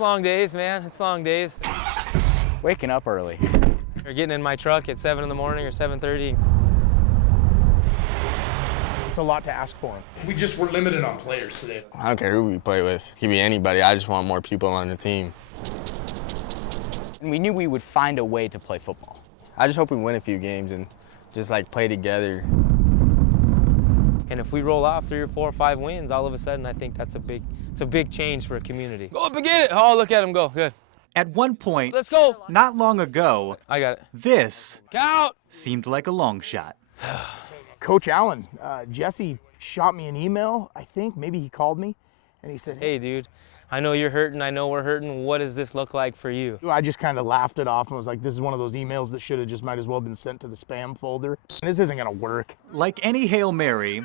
It's long days, man. It's long days. Waking up early. Or getting in my truck at 7 in the morning or 7:30. It's a lot to ask for him. We just were limited on players today. I don't care who we play with. It could be anybody. I just want more people on the team. And we knew we would find a way to play football. I just hope we win a few games and just like play together. And if we roll off 3 or 4 or 5 wins, all of a sudden I think it's a big change for a community. Go up and get it. Oh, look at him go. Good. At one point, Let's go. not long ago, I got it. this Count. seemed like a long shot. Coach Allen, Jesse shot me an email, I think. Maybe he called me, and he said, Hey, dude, I know you're hurting. I know we're hurting. What does this look like for you? I just kind of laughed it off and was like, this is one of those emails that should have just might as well been sent to the spam folder. This isn't going to work. Like any Hail Mary,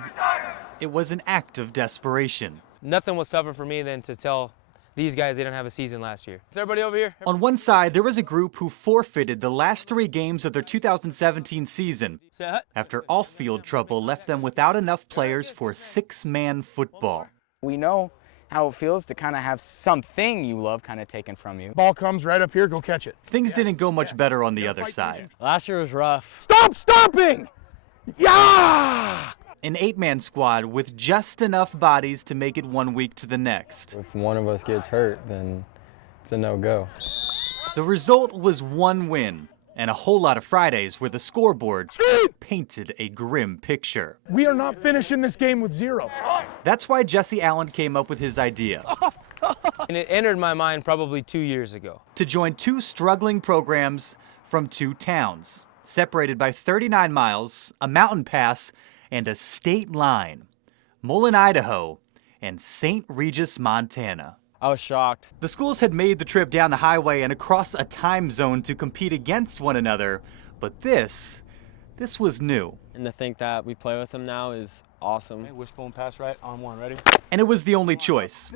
it was an act of desperation. Nothing was tougher for me than to tell these guys they didn't have a season last year. Is everybody over here? On one side, there was a group who forfeited the last 3 games of their 2017 season Say hi. after off-field trouble left them without enough players for 6-man football. We know how it feels to kind of have something you love kind of taken from you. Ball comes right up here, go catch it. Things didn't go much better on the other side. Last year was rough. Stop stomping! Yeah! An 8-man squad with just enough bodies to make it 1 week to the next. If one of us gets hurt, then it's a no-go. The result was 1 win and a whole lot of Fridays where the scoreboard painted a grim picture. We are not finishing this game with 0. That's why Jesse Allen came up with his idea And it entered my mind probably 2 years ago. to join 2 struggling programs from 2 towns, separated by 39 miles, a mountain pass, and a state line. Mullen, Idaho, and St. Regis, Montana. I was shocked. The schools had made the trip down the highway and across a time zone to compete against one another, but this was new. And to think that we play with them now is awesome. Wishbone pass right, on 1, ready? And it was the only choice.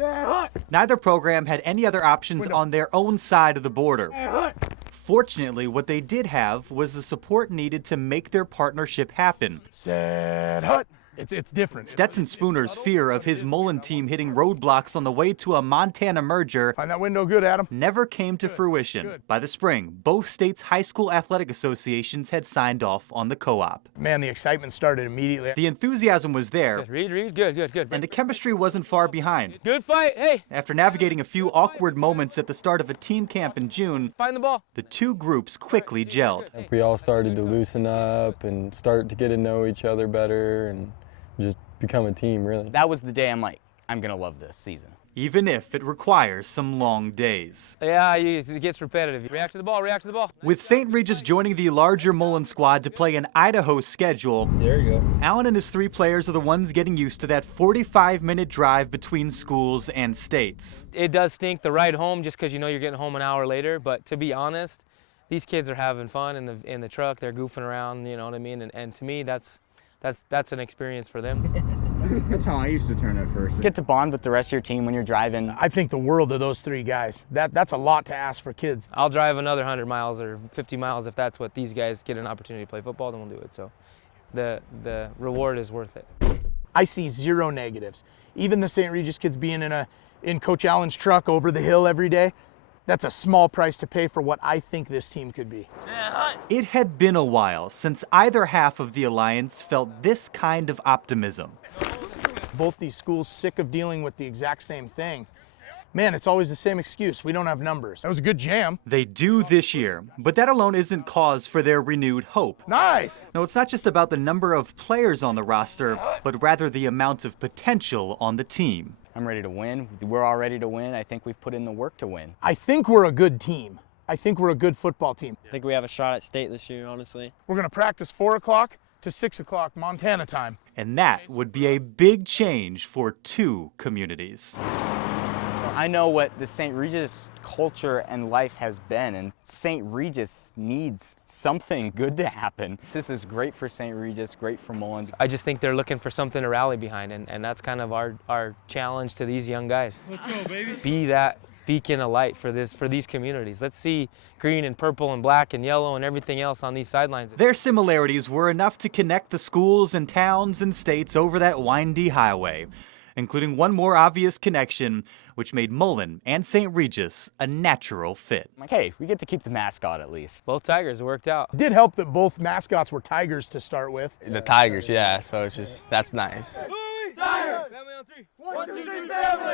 Neither program had any other options on their own side of the border. Fortunately, what they did have was the support needed to make their partnership happen. Set hut. It's different. Stetson Spooner's fear of his Mullen team hitting roadblocks on the way to a Montana merger Find that window good, Adam. never came to fruition. By the spring, both states' high school athletic associations had signed off on the co-op. Man, the excitement started immediately. The enthusiasm was there, Read. Good. and the chemistry wasn't far behind. Good fight. Hey, After navigating a few awkward moments at the start of a team camp in June, find the ball. the 2 groups quickly gelled. We all started to loosen up and start to get to know each other better and just become a team, really. That was the day I'm like, I'm going to love this season. Even if it requires some long days. Yeah, it gets repetitive. React to the ball. With St. Regis joining the larger Mullen squad to play an Idaho schedule, There you go. Allen and his 3 players are the ones getting used to that 45-minute drive between schools and states. It does stink the ride home just because you know you're getting home an hour later, but to be honest, these kids are having fun in the truck. They're goofing around, you know what I mean? And to me, that's an experience for them. That's how I used to turn at first. Get to bond with the rest of your team when you're driving. I think the world of those 3 guys. That's a lot to ask for kids. I'll drive another 100 miles or 50 miles if that's what these guys get an opportunity to play football, then we'll do it. So the reward is worth it. I see 0 negatives. Even the St. Regis kids being in Coach Allen's truck over the hill every day, that's a small price to pay for what I think this team could be. It had been a while since either half of the alliance felt this kind of optimism. Both these schools sick of dealing with the exact same thing. Man, it's always the same excuse. We don't have numbers. That was a good jam. They do this year, but that alone isn't cause for their renewed hope. Nice. No, it's not just about the number of players on the roster, but rather the amount of potential on the team. I'm ready to win. We're all ready to win. I think we've put in the work to win. I think we're a good team. I think we're a good football team. I think we have a shot at state this year, honestly. We're going to practice 4 o'clock to 6 o'clock Montana time. And that would be a big change for 2 communities. I know what the St. Regis culture and life has been, and St. Regis needs something good to happen. This is great for St. Regis, great for Mullins. I just think they're looking for something to rally behind, and that's kind of our challenge to these young guys. Let's go, baby. Be that beacon of light for these communities. Let's see green and purple and black and yellow and everything else on these sidelines. Their similarities were enough to connect the schools and towns and states over that windy highway. including one more obvious connection, which made Mullen and St. Regis a natural fit. I'm like, hey, we get to keep the mascot at least. Both Tigers, it worked out. It did help that both mascots were Tigers to start with. The Tigers, yeah, so it's just, that's nice. Tigers! Family on three. 1, 2, 3, family!